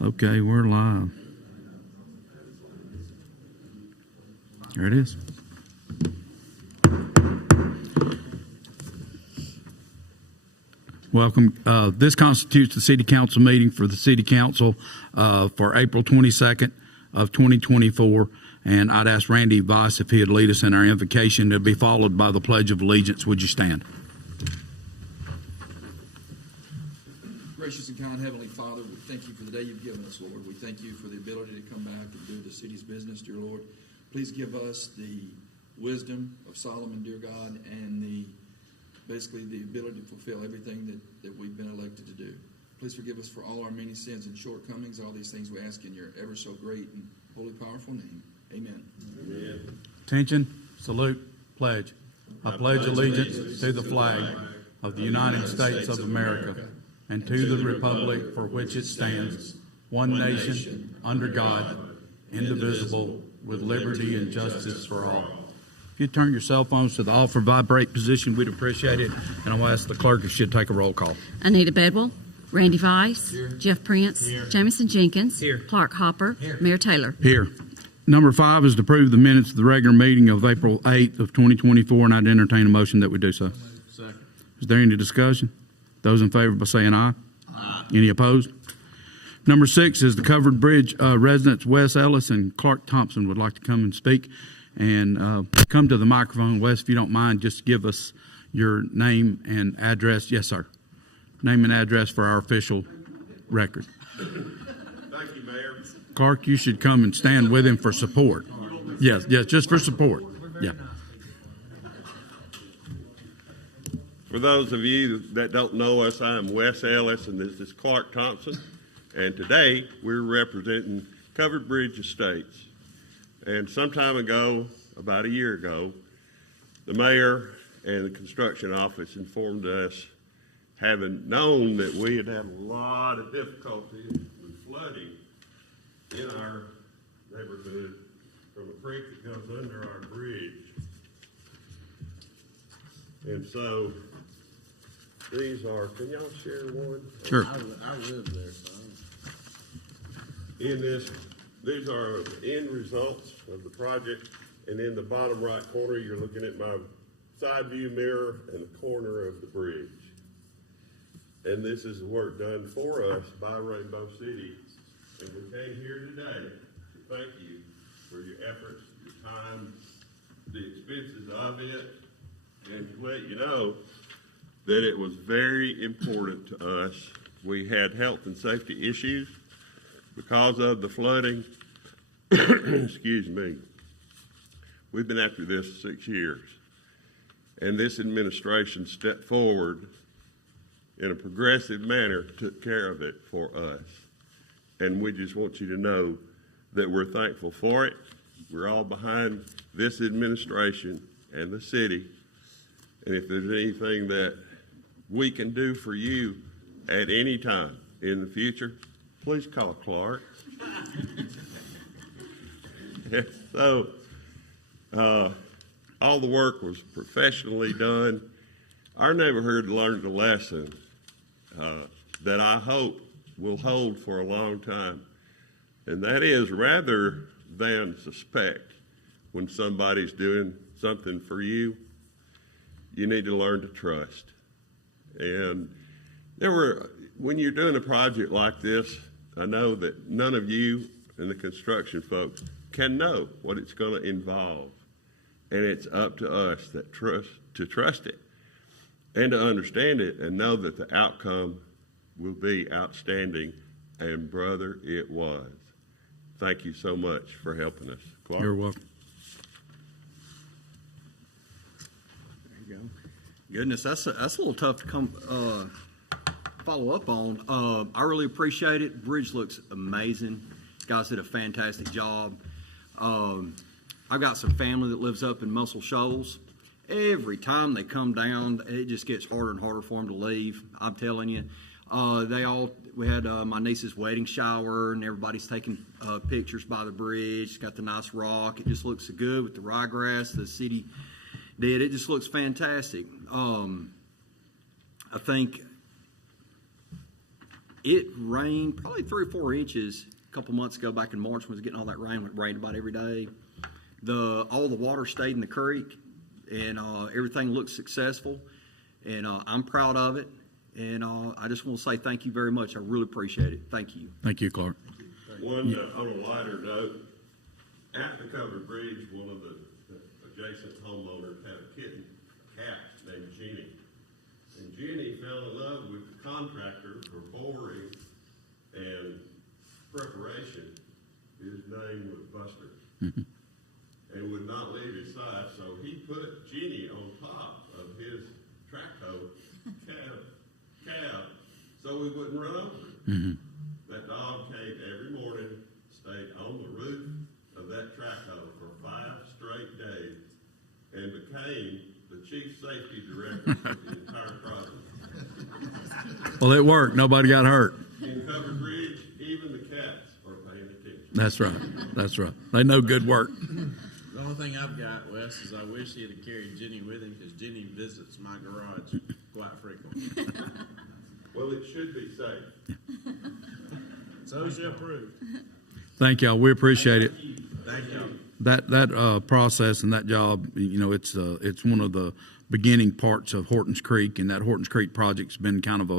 Okay, we're live. There it is. Welcome. This constitutes the City Council meeting for the City Council for April 22nd of 2024. And I'd ask Randy Vice if he'd lead us in our invocation. It'll be followed by the Pledge of Allegiance. Would you stand? Gracious and kind Heavenly Father, we thank you for the day you've given us, Lord. We thank you for the ability to come back and do the city's business, dear Lord. Please give us the wisdom of Solomon, dear God, and basically the ability to fulfill everything that we've been elected to do. Please forgive us for all our many sins and shortcomings. All these things we ask in your ever so great and holy, powerful name. Amen. Amen. Attention, salute, pledge. I pledge allegiance to the flag of the United States of America and to the republic for which it stands, one nation, under God, indivisible, with liberty and justice for all. If you turn your cell phones to the off or vibrate position, we'd appreciate it. And I'll ask the clerk if she'd take a roll call. Anita Bedwell, Randy Vice, Here. Jeff Prince, Here. Jamison Jenkins, Here. Clark Hopper, Here. Mayor Taylor. Here. Number 5 is to approve the minutes of the regular meeting of April 8th of 2024, and I'd entertain a motion that we do so. Second. Is there any discussion? Those in favor by saying aye. Aye. Any opposed? Number 6 is the Covered Bridge residents Wes Ellis and Clark Thompson would like to come and speak. And come to the microphone. Wes, if you don't mind, just give us your name and address. Yes, sir. Name and address for our official record. Thank you, Mayor. Clark, you should come and stand with him for support. Yes, just for support. Yeah. For those of you that don't know us, I'm Wes Ellis, and this is Clark Thompson. And today, we're representing Covered Bridge Estates. And some time ago, about a year ago, the mayor and the construction office informed us, having known that we had had a lot of difficulty with flooding in our neighborhood from a creek that goes under our bridge. And so these are, can y'all share one? Sure. I live there, so. In this, these are the end results of the project, and in the bottom right corner, you're looking at my side view mirror and the corner of the bridge. And this is the work done for us by Rainbow City, and we came here today to thank you for your efforts, your time, the expenses of it, and to let you know that it was very important to us. We had health and safety issues because of the flooding. Excuse me. We've been after this 6 years, and this administration stepped forward in a progressive manner, took care of it for us. And we just want you to know that we're thankful for it. We're all behind this administration and the city. And if there's anything that we can do for you at any time in the future, please call Clark. So, all the work was professionally done. Our neighborhood learned a lesson that I hope will hold for a long time. And that is, rather than suspect when somebody's doing something for you, you need to learn to trust. And when you're doing a project like this, I know that none of you and the construction folks can know what it's going to involve. And it's up to us to trust it and to understand it and know that the outcome will be outstanding. And brother, it was. Thank you so much for helping us. Clark? You're welcome. There you go. Goodness, that's a little tough to come follow up on. I really appreciate it. Bridge looks amazing. Guys did a fantastic job. I've got some family that lives up in Muscle Shoals. Every time they come down, it just gets harder and harder for them to leave. I'm telling you. We had my niece's wedding shower, and everybody's taking pictures by the bridge. It's got the nice rock. It just looks so good with the ryegrass the city did. It just looks fantastic. I think It rained probably 3 or 4 inches a couple months ago back in March when it was getting all that rain. It rained about every day. All the water stayed in the creek, and everything looked successful. And I'm proud of it. And I just want to say thank you very much. I really appreciate it. Thank you. Thank you, Clark. One, on a lighter note, at the covered bridge, one of the adjacent homeowners had a kitten, a cat named Jeannie. And Jeannie fell in love with the contractor for boring and preparation. His name was Buster. And would not leave his side, so he put Jeannie on top of his track hoe cab so he wouldn't run over her. That dog came every morning, stayed on the roof of that track hoe for 5 straight days, and became the chief safety director for the entire project. Well, it worked. Nobody got hurt. In Covered Bridge, even the cats are paying attention. That's right. That's right. They know good work. The only thing I've got, Wes, is I wish he had carried Jenny with him because Jenny visits my garage quite frequently. Well, it should be safe. So she approved. Thank y'all. We appreciate it. Thank you. That process and that job, it's one of the beginning parts of Hortons Creek, and that Hortons Creek project's been kind of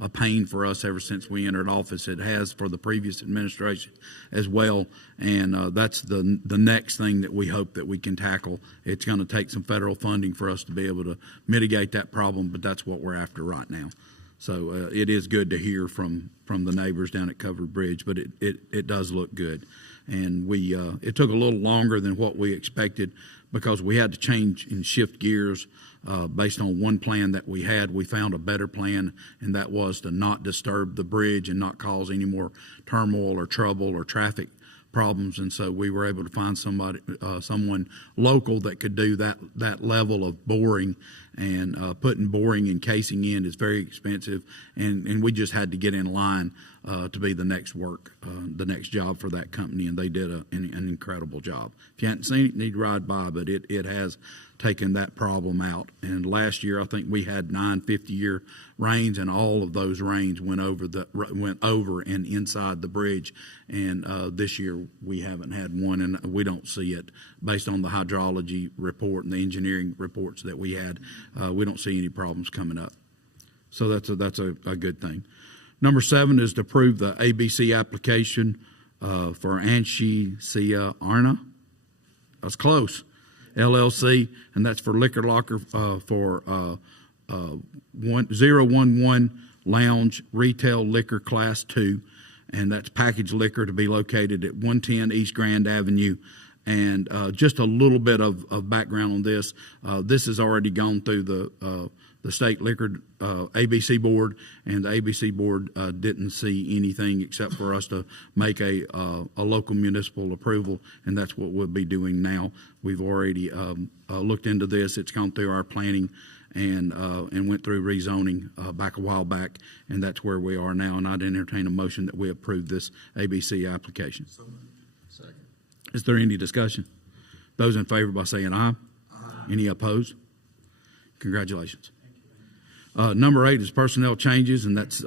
a pain for us ever since we entered office. It has for the previous administration as well, and that's the next thing that we hope that we can tackle. It's going to take some federal funding for us to be able to mitigate that problem, but that's what we're after right now. So it is good to hear from the neighbors down at Covered Bridge, but it does look good. And it took a little longer than what we expected because we had to change and shift gears based on one plan that we had. We found a better plan, and that was to not disturb the bridge and not cause any more turmoil or trouble or traffic problems. And so we were able to find someone local that could do that level of boring, and putting boring and casing in is very expensive, and we just had to get in line to be the next job for that company, and they did an incredible job. If you hadn't seen it, you need to ride by, but it has taken that problem out. And last year, I think we had 9 50-year rains, and all of those rains went over and inside the bridge. And this year we haven't had one, and we don't see it based on the hydrology report and the engineering reports that we had. We don't see any problems coming up. So that's a good thing. Number 7 is to approve the ABC application for Anshi Sia Arna. That's close. LLC, and that's for liquor locker for 011 Lounge Retail Liquor Class 2, and that's packaged liquor to be located at 110 East Grand Avenue. And just a little bit of background on this. This has already gone through the state liquor ABC board, and the ABC board didn't see anything except for us to make a local municipal approval, and that's what we'll be doing now. We've already looked into this. It's gone through our planning and went through rezoning back a while back, and that's where we are now. And I'd entertain a motion that we approve this ABC application. Second. Is there any discussion? Those in favor by saying aye. Aye. Any opposed? Congratulations. Number 8 is personnel changes, and that's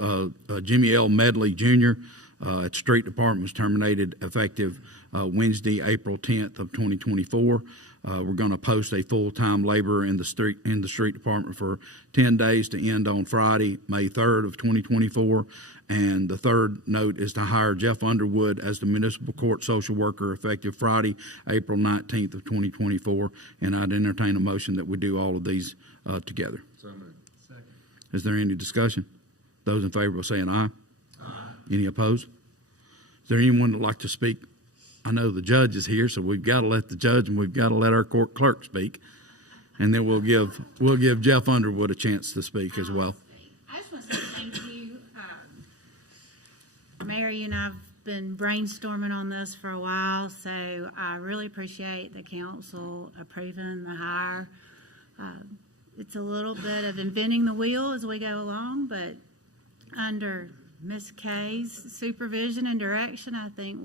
Jimmy L. Medley Jr. At Street Department was terminated effective Wednesday, April 10th of 2024. We're going to post a full-time laborer in the street department for 10 days to end on Friday, May 3rd of 2024. And the third note is to hire Jeff Underwood as the municipal court social worker effective Friday, April 19th of 2024. And I'd entertain a motion that we do all of these together. So moved. Second. Is there any discussion? Those in favor by saying aye. Aye. Any opposed? Is there anyone that would like to speak? I know the judge is here, so we've got to let the judge and we've got to let our court clerk speak, and then we'll give Jeff Underwood a chance to speak as well. I just want to say thank you. Mary and I've been brainstorming on this for a while, so I really appreciate the council approving the hire. It's a little bit of inventing the wheel as we go along, but under Ms. Kay's supervision and direction, I think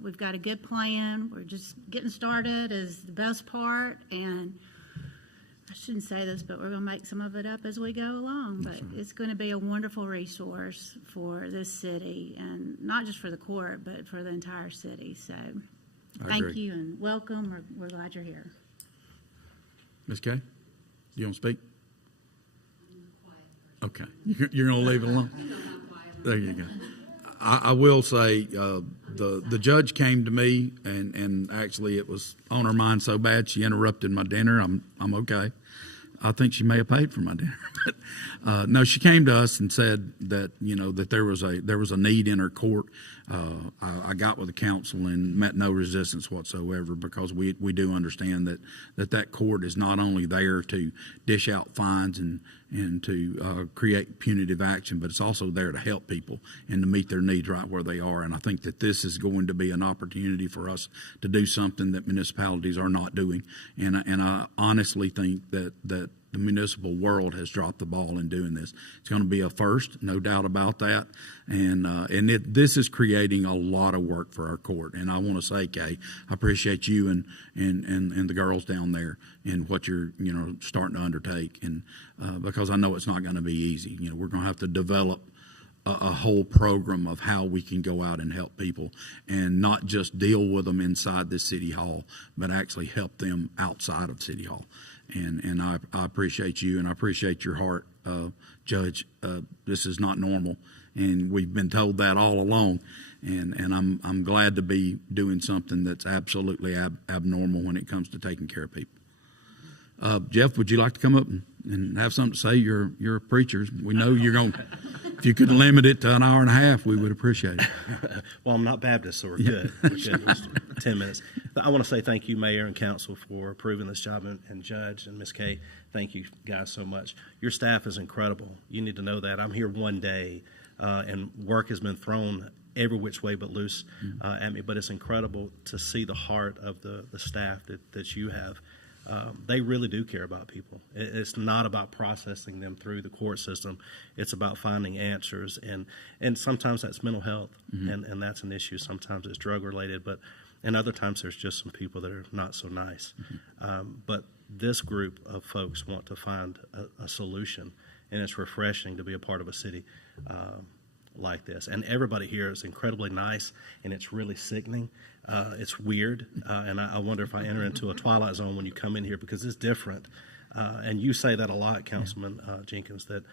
we've got a good plan. We're just getting started is the best part, and I shouldn't say this, but we're going to make some of it up as we go along. But it's going to be a wonderful resource for this city, and not just for the court, but for the entire city. So thank agree. you and welcome. We're glad you're here. Ms. Kay, do you want to speak? Okay, you're going to leave it alone? There you go. I will say, the judge came to me, and actually it was on her mind so bad she interrupted my dinner. I'm okay. I think she may have paid for my dinner, but no, she came to us and said that that there was a need in her court. I got with the council and met no resistance whatsoever, because we do understand that court is not only there to dish out fines and to create punitive action, but it's also there to help people and to meet their needs right where they are. And I think that this is going to be an opportunity for us to do something that municipalities are not doing. And I honestly think that the municipal world has dropped the ball in doing this. It's going to be a first, no doubt about that. And this is creating a lot of work for our court. And I want to say, Kay, I appreciate you and the girls down there and what you're starting to undertake. And because I know it's not going to be easy. We're going to have to develop a whole program of how we can go out and help people, and not just deal with them inside this city hall, but actually help them outside of city hall. And I appreciate you, and I appreciate your heart, Judge. This is not normal, and we've been told that all along. And I'm glad to be doing something that's absolutely abnormal when it comes to taking care of people. Jeff, would you like to come up and have something to say? You're a preacher. We know you're going. If you could limit it to an hour and a half, we would appreciate it. Well, I'm not Baptist, so we're good. We're good. Just 10 minutes. But I want to say thank you, Mayor and Council, for approving this job, and Judge and Ms. Kay. Thank you guys so much. Your staff is incredible. You need to know that. I'm here one day, and work has been thrown every which way but loose at me. But it's incredible to see the heart of the staff that you have. They really do care about people. It's not about processing them through the court system. It's about finding answers, and sometimes that's mental health, and that's an issue. Sometimes it's drug related, and other times there's just some people that are not so nice. But this group of folks want to find a solution, and it's refreshing to be a part of a city like this. And everybody here is incredibly nice, and it's really sickening. It's weird, and I wonder if I enter into a twilight zone when you come in here, because it's different. And you say that a lot, Councilman Jenkins, that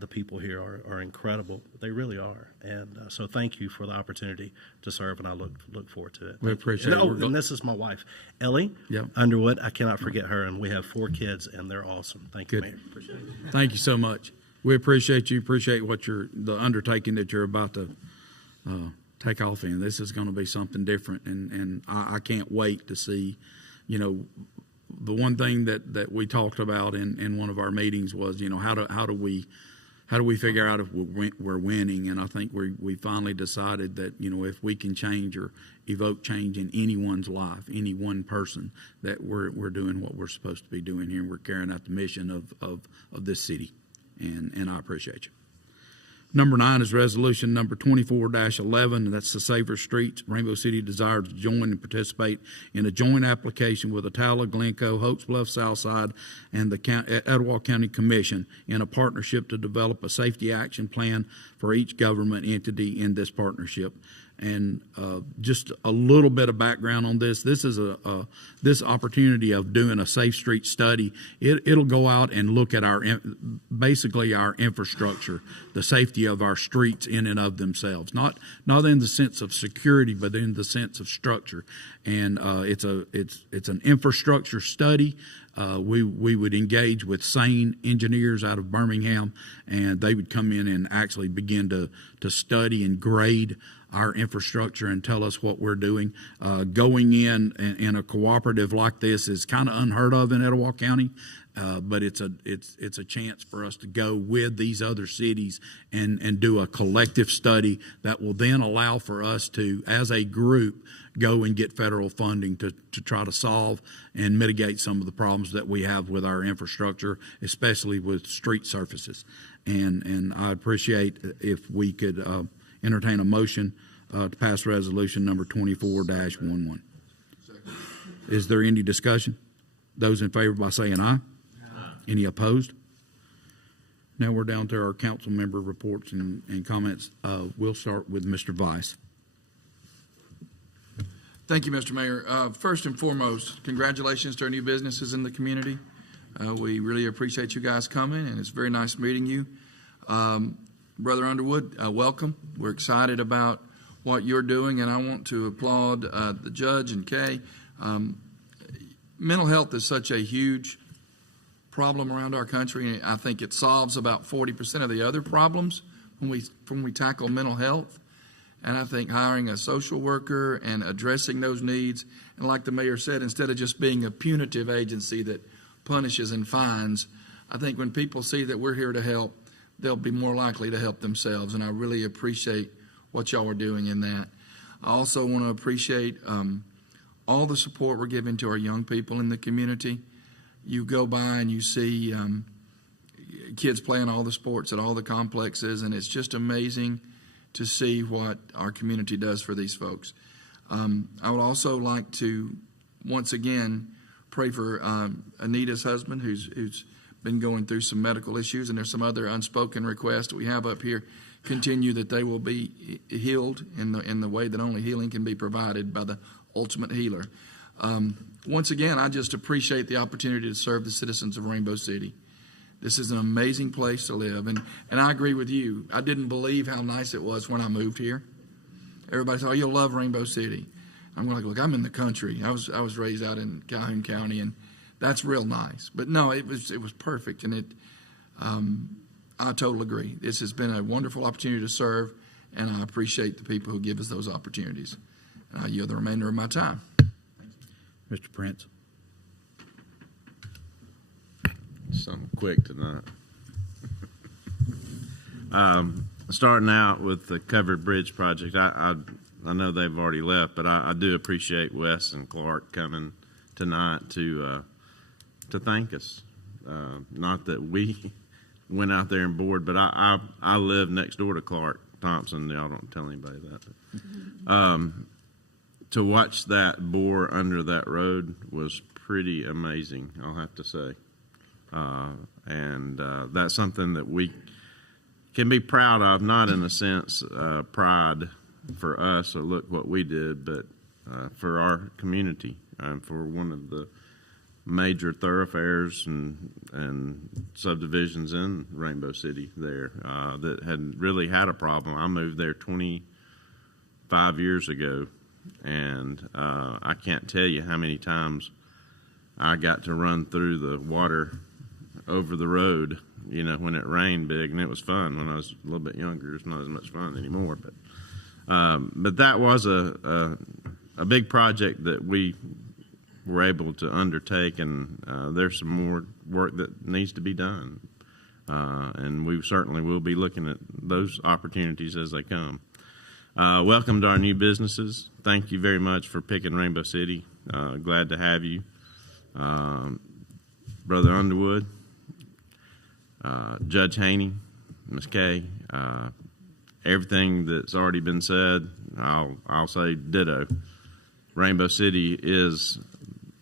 the people here are incredible. They really are. And so thank you for the opportunity to serve, and I look forward to it. We appreciate it. And this is my wife, Ellie Underwood. I cannot forget her, and we have 4 kids, and they're awesome. Thank you, Mayor. Appreciate it. Thank you so much. We appreciate you. Appreciate the undertaking that you're about to take off in. This is going to be something different, and I can't wait to see. The one thing that we talked about in one of our meetings was, how do we figure out if we're winning? And I think we finally decided that if we can change or evoke change in anyone's life, any one person, that we're doing what we're supposed to be doing here. We're carrying out the mission of this city, and I appreciate you. Number 9 is resolution number 24-11, and that's the Safer Streets. Rainbow City desires to join and participate in a joint application with Atala, Glencoe, Hopes Bluff, Southside, and the Etowah County Commission in a partnership to develop a safety action plan for each government entity in this partnership. And just a little bit of background on this. This is this opportunity of doing a safe street study. It'll go out and look at basically our infrastructure, the safety of our streets in and of themselves, not in the sense of security, but in the sense of structure. And it's an infrastructure study. We would engage with SANE engineers out of Birmingham, and they would come in and actually begin to study and grade our infrastructure and tell us what we're doing. Going in a cooperative like this is kind of unheard of in Etowah County, but it's a chance for us to go with these other cities and do a collective study that will then allow for us to, as a group, go and get federal funding to try to solve and mitigate some of the problems that we have with our infrastructure, especially with street surfaces. And I appreciate if we could entertain a motion to pass resolution number 24-11. Is there any discussion? Those in favor by saying aye. Any opposed? Now we're down to our council member reports and comments. We'll start with Mr. Vice. Thank you, Mr. Mayor. First and foremost, congratulations to our new businesses in the community. We really appreciate you guys coming, and it's very nice meeting you. Brother Underwood, welcome. We're excited about what you're doing, and I want to applaud the judge and Kay. Mental health is such a huge problem around our country, and I think it solves about 40% of the other problems when we tackle mental health. And I think hiring a social worker and addressing those needs, and like the mayor said, instead of just being a punitive agency that punishes and fines, I think when people see that we're here to help, they'll be more likely to help themselves. And I really appreciate what y'all are doing in that. I also want to appreciate all the support we're giving to our young people in the community. You go by and you see kids playing all the sports at all the complexes, and it's just amazing to see what our community does for these folks. I would also like to, once again, pray for Anita's husband, who's been going through some medical issues, and there's some other unspoken requests we have up here. Continue that they will be healed in the way that only healing can be provided by the ultimate healer. Once again, I just appreciate the opportunity to serve the citizens of Rainbow City. This is an amazing place to live, and I agree with you. I didn't believe how nice it was when I moved here. Everybody said, "Oh, you'll love Rainbow City." I'm like, look, I'm in the country. I was raised out in Calhoun County, and that's real nice. But no, it was perfect, and I totally agree. This has been a wonderful opportunity to serve, and I appreciate the people who give us those opportunities. And I yield the remainder of my time. Mr. Prince. Something quick tonight. Starting out with the covered bridge project, I know they've already left, but I do appreciate Wes and Clark coming tonight to thank us. Not that we went out there and bored, but I live next door to Clark Thompson. Y'all don't tell anybody that. To watch that bore under that road was pretty amazing, I'll have to say. And that's something that we can be proud of, not in a sense pride for us or look what we did, but for our community, for one of the major thoroughfares and subdivisions in Rainbow City there that had really had a problem. I moved there 25 years ago, and I can't tell you how many times I got to run through the water over the road, when it rained big, and it was fun when I was a little bit younger. It's not as much fun anymore, but that was a big project that we were able to undertake, and there's some more work that needs to be done, and we certainly will be looking at those opportunities as they come. Welcome to our new businesses. Thank you very much for picking Rainbow City. Glad to have you. Brother Underwood, Judge Haney, Ms. Kay, everything that's already been said, I'll say ditto. Rainbow City is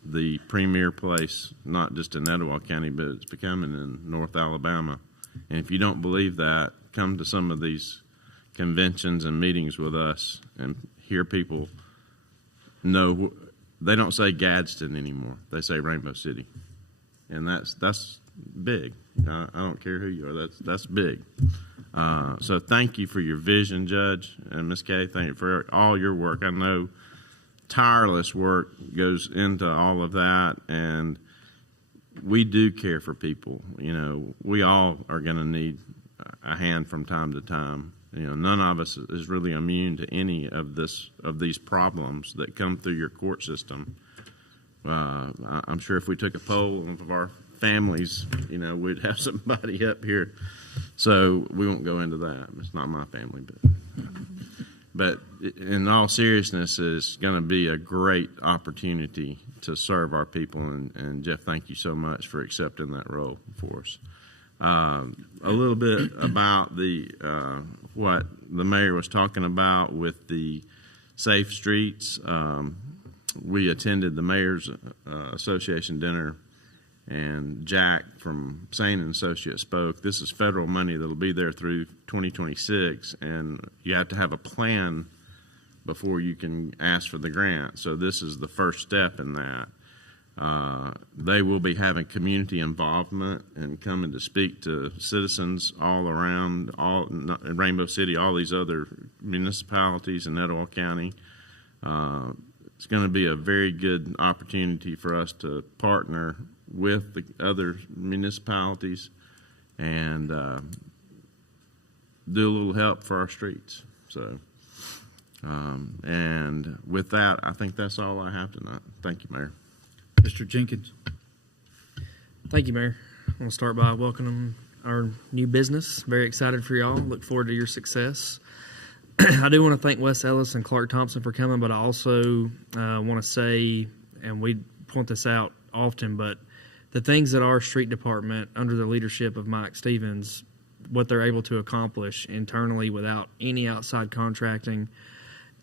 the premier place, not just in Etowah County, but it's becoming in North Alabama. And if you don't believe that, come to some of these conventions and meetings with us and hear people know. They don't say Gadsden anymore. They say Rainbow City. And that's big. I don't care who you are. That's big. So thank you for your vision, Judge, and Ms. Kay. Thank you for all your work. I know tireless work goes into all of that, and we do care for people. We all are going to need a hand from time to time. None of us is really immune to any of these problems that come through your court system. I'm sure if we took a poll of our families, we'd have somebody up here. So we won't go into that. It's not my family, but in all seriousness, it's going to be a great opportunity to serve our people. And Jeff, thank you so much for accepting that role for us. A little bit about what the mayor was talking about with the safe streets. We attended the Mayor's Association dinner And Jack from Sane and Associates spoke. This is federal money that'll be there through 2026, and you have to have a plan before you can ask for the grant. So this is the first step in that. They will be having community involvement and coming to speak to citizens all around, in Rainbow City, all these other municipalities in Etowah County. It's going to be a very good opportunity for us to partner with the other municipalities and do a little help for our streets. So, and with that, I think that's all I have tonight. Thank you, Mayor. Mr. Jenkins. Thank you, Mayor. I want to start by welcoming our new business. Very excited for y'all. Look forward to your success. I do want to thank Wes Ellis and Clark Thompson for coming, but I also want to say, and we point this out often, but the things that our street department, under the leadership of Mike Stevens, what they're able to accomplish internally without any outside contracting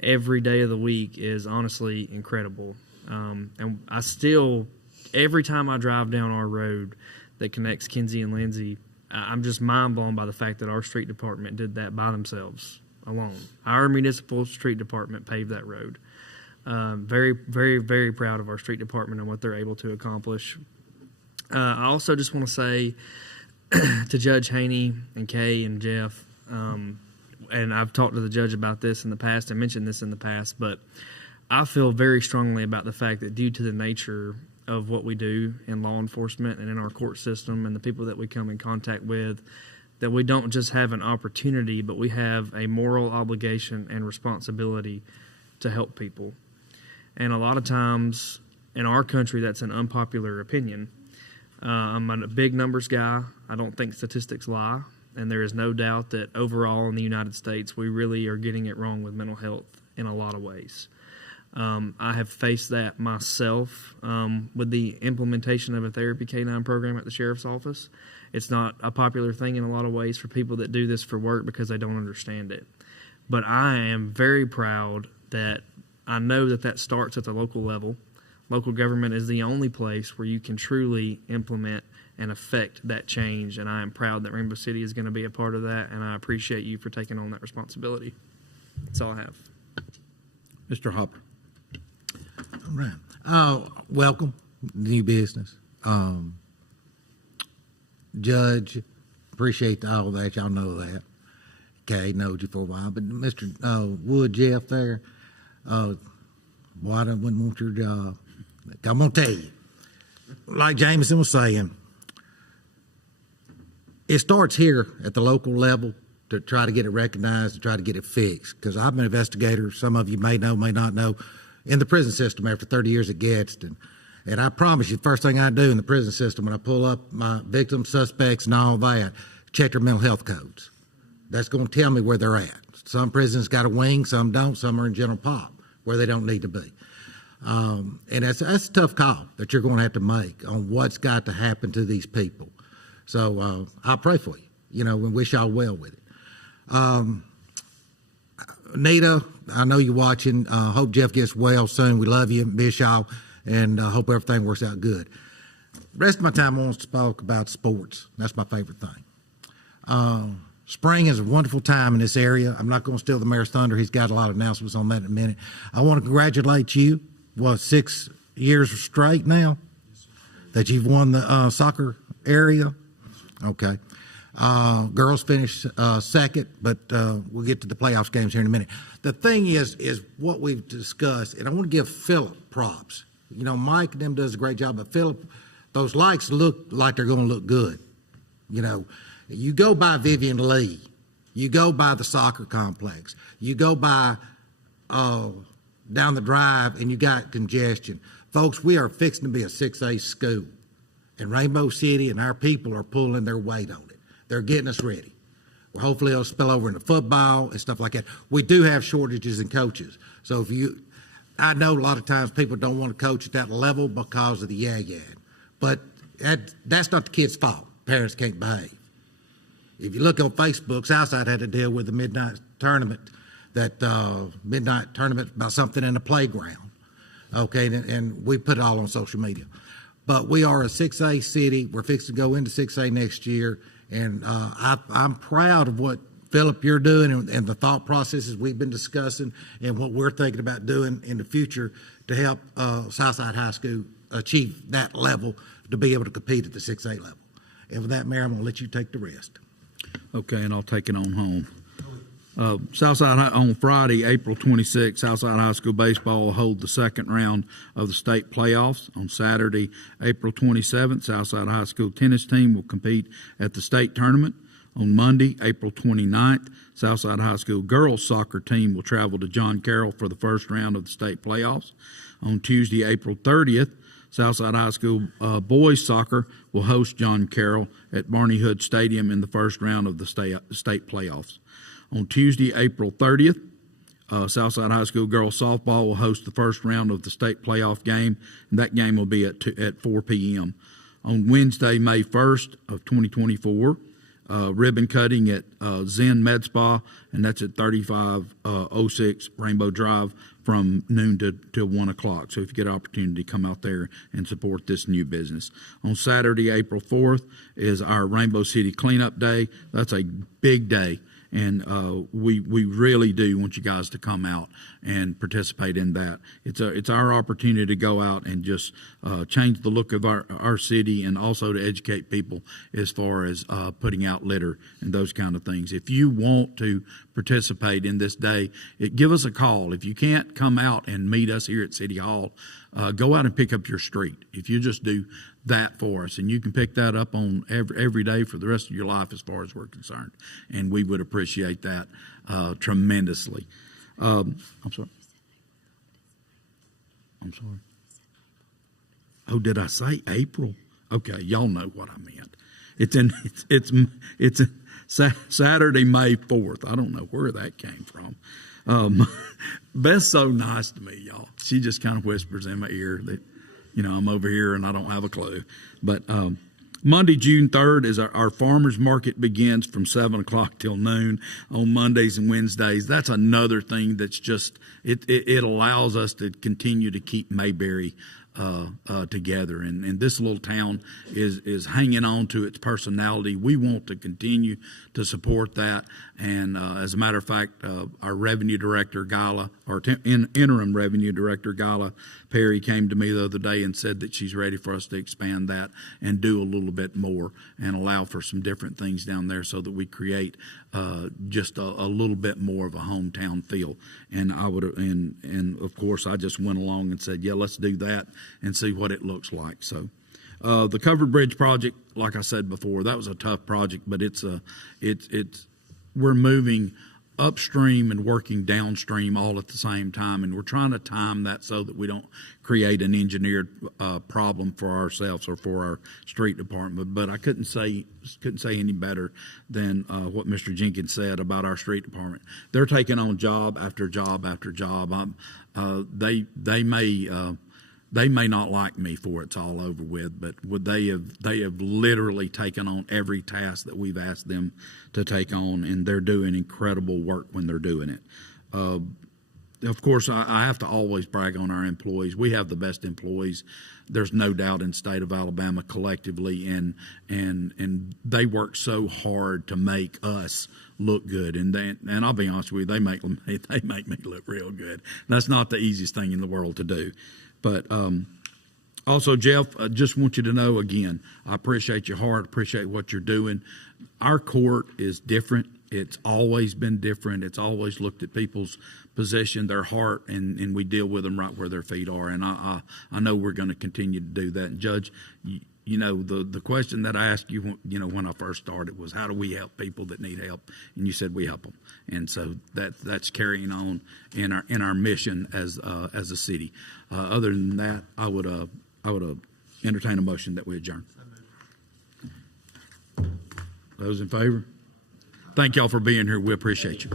every day of the week is honestly incredible. And I still, every time I drive down our road that connects Kinsey and Lindsay, I'm just mind blown by the fact that our street department did that by themselves alone. Our municipal street department paved that road. Very, very, very proud of our street department and what they're able to accomplish. I also just want to say to Judge Haney and Kay and Jeff, and I've talked to the judge about this in the past, I mentioned this in the past, but I feel very strongly about the fact that due to the nature of what we do in law enforcement and in our court system and the people that we come in contact with, that we don't just have an opportunity, but we have a moral obligation and responsibility to help people. And a lot of times in our country, that's an unpopular opinion. I'm a big numbers guy. I don't think statistics lie. And there is no doubt that overall in the United States, we really are getting it wrong with mental health in a lot of ways. I have faced that myself with the implementation of a therapy K-9 program at the Sheriff's Office. It's not a popular thing in a lot of ways for people that do this for work because they don't understand it. But I am very proud that I know that that starts at the local level. Local government is the only place where you can truly implement and affect that change, and I am proud that Rainbow City is going to be a part of that, and I appreciate you for taking on that responsibility. That's all I have. Mr. Hopper. All right. Welcome, new business. Judge, appreciate all that. Y'all know that. Okay, knowed you for a while. But Mr. Wood, Jeff there, boy, I wouldn't want your job. I'm going to tell you, like Jameson was saying, it starts here at the local level to try to get it recognized, to try to get it fixed. Because I'm an investigator, some of you may know, may not know, in the prison system after 30 years at Gadsden. And I promise you, the first thing I do in the prison system when I pull up my victims, suspects, and all that, check their mental health codes. That's going to tell me where they're at. Some prisons got a wing, some don't, some are in general pop, where they don't need to be. And that's a tough call that you're going to have to make on what's got to happen to these people. So I'll pray for you, and wish y'all well with it. Nita, I know you're watching. Hope Jeff gets well soon. We love you, miss y'all, and hope everything works out good. Rest of my time I want to talk about sports. That's my favorite thing. Spring is a wonderful time in this area. I'm not going to steal the mayor's thunder. He's got a lot of announcements on that in a minute. I want to congratulate you. 6 years straight now that you've won the soccer area? Okay. Girls finished second, but we'll get to the playoffs games here in a minute. The thing is what we've discussed, and I want to give Philip props. Mike and them does a great job, but Philip, those lights look like they're going to look good. You go by Vivian Lee, you go by the soccer complex, you go by down the drive, and you got congestion. Folks, we are fixing to be a 6A school, and Rainbow City and our people are pulling their weight on it. They're getting us ready. Well, hopefully it'll spill over into football and stuff like that. We do have shortages in coaches. So I know a lot of times people don't want to coach at that level because of the yag. But that's not the kid's fault. Parents can't behave. If you look on Facebook, Southside had to deal with the midnight tournament, about something in the playground. Okay, and we put it all on social media. But we are a 6A city. We're fixing to go into 6A next year. And I'm proud of what, Philip, you're doing and the thought processes we've been discussing and what we're thinking about doing in the future to help Southside High School achieve that level to be able to compete at the 6A level. And with that, Mayor, I'm going to let you take the rest. Okay, and I'll take it on home. Southside High, on Friday, April 26th, Southside High School baseball will hold the second round of the state playoffs. On Saturday, April 27th, Southside High School tennis team will compete at the state tournament. On Monday, April 29th, Southside High School girls soccer team will travel to John Carroll for the first round of the state playoffs. On Tuesday, April 30th, Southside High School boys soccer will host John Carroll at Barney Hood Stadium in the first round of the state playoffs. On Tuesday, April 30th, Southside High School girls softball will host the first round of the state playoff game, and that game will be at 4 p.m. On Wednesday, May 1st of 2024, ribbon cutting at Zen Med Spa, and that's at 3506 Rainbow Drive from noon till 1 o'clock. So if you get an opportunity, come out there and support this new business. On Saturday, April 4th, is our Rainbow City Cleanup Day. That's a big day. And we really do want you guys to come out and participate in that. It's our opportunity to go out and just change the look of our city, and also to educate people as far as putting out litter and those kind of things. If you want to participate in this day, give us a call. If you can't come out and meet us here at City Hall, go out and pick up your street. If you just do that for us, and you can pick that up on every day for the rest of your life as far as we're concerned, and we would appreciate that tremendously. I'm sorry. Oh, did I say April? Okay, y'all know what I meant. It's Saturday, May 4th. I don't know where that came from. Beth's so nice to me, y'all. She just kind of whispers in my ear that, I'm over here and I don't have a clue. But Monday, June 3rd, is our farmers market begins from 7 o'clock till noon on Mondays and Wednesdays. That's another thing that's just, it allows us to continue to keep Mayberry together. And this little town is hanging on to its personality. We want to continue to support that. And as a matter of fact, our revenue director, Gala, or interim revenue director, Gala Perry, came to me the other day and said that she's ready for us to expand that and do a little bit more and allow for some different things down there so that we create just a little bit more of a hometown feel. And and of course I just went along and said, yeah, let's do that and see what it looks like. So the Covered Bridge project, like I said before, that was a tough project, but we're moving upstream and working downstream all at the same time, and we're trying to time that so that we don't create an engineered problem for ourselves or for our street department. But I couldn't say any better than what Mr. Jenkins said about our street department. They're taking on job after job after job. They may not like me for it's all over with, but they have literally taken on every task that we've asked them to take on, and they're doing incredible work when they're doing it. Of course, I have to always brag on our employees. We have the best employees. There's no doubt in the state of Alabama collectively, and they work so hard to make us look good. And I'll be honest with you, they make me look real good. That's not the easiest thing in the world to do. But also, Jeff, I just want you to know again, I appreciate your heart, appreciate what you're doing. Our court is different. It's always been different. It's always looked at people's position, their heart, and we deal with them right where their feet are. And I know we're going to continue to do that. And Judge, the question that I asked you, when I first started was, how do we help people that need help? And you said we help them. And so that's carrying on in our mission as a city. Other than that, I would entertain a motion that we adjourn. Those in favor? Thank y'all for being here. We appreciate you.